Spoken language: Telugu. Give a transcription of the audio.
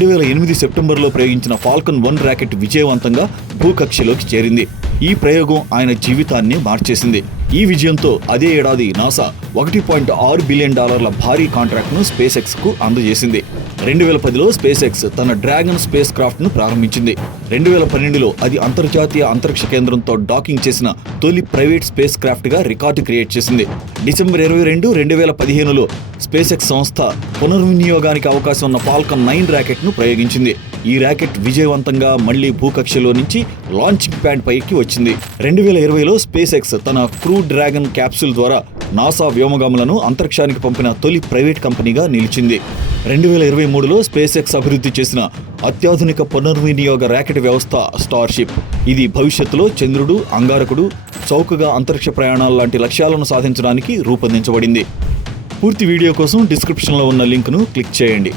రెండు వేల ఎనిమిది సెప్టెంబర్లో ప్రయోగించిన ఫాల్కన్ వన్ ర్యాకెట్ విజయవంతంగా భూకక్షలోకి చేరింది. ఈ ప్రయోగం ఆయన జీవితాన్ని మార్చేసింది. ఈ విజయంతో అదే ఏడాది నాసా ఒకటి పాయింట్ ఆరు బిలియన్ డాలర్ల భారీ కాంట్రాక్ట్ను స్పేస్ ఎక్స్కు అందజేసింది. రెండు వేల పదిలో స్పేస్ ఎక్స్ తన డ్రాగన్ స్పేస్ క్రాఫ్ట్ను ప్రారంభించింది. రెండు వేల పన్నెండులో అది అంతర్జాతీయ అంతరిక్ష కేంద్రంతో డాకింగ్ చేసిన తొలి ప్రైవేట్ స్పేస్ క్రాఫ్ట్గా రికార్డు క్రియేట్ చేసింది. డిసెంబర్ ఇరవై రెండు రెండు వేల పదిహేనులో స్పేస్ ఎక్స్ సంస్థ పునర్వినియోగానికి అవకాశం ఉన్న ఫాల్కన్ నైన్ ర్యాకెట్ను ప్రయోగించింది. ఈ ర్యాకెట్ విజయవంతంగా మళ్ళీ భూకక్షలో నుంచి లాంచింగ్ ప్యాడ్ పైకి వచ్చింది. రెండు వేల ఇరవైలో స్పేస్ ఎక్స్ తన క్రూ డ్రాగన్ క్యాప్సూల్ ద్వారా నాసా వ్యోమగాములను అంతరిక్షానికి పంపిన తొలి ప్రైవేట్ కంపెనీగా నిలిచింది. రెండు వేల ఇరవై మూడులో స్పేస్ ఎక్స్ అభివృద్ధి చేసిన అత్యాధునిక పునర్వినియోగ ర్యాకెట్ వ్యవస్థ స్టార్షిప్. ఇది భవిష్యత్తులో చంద్రుడు అంగారకుడు చౌకగా అంతరిక్ష ప్రయాణాలు లాంటి లక్ష్యాలను సాధించడానికి రూపొందించబడింది. పూర్తి వీడియో కోసం డిస్క్రిప్షన్లో ఉన్న లింక్ను క్లిక్ చేయండి.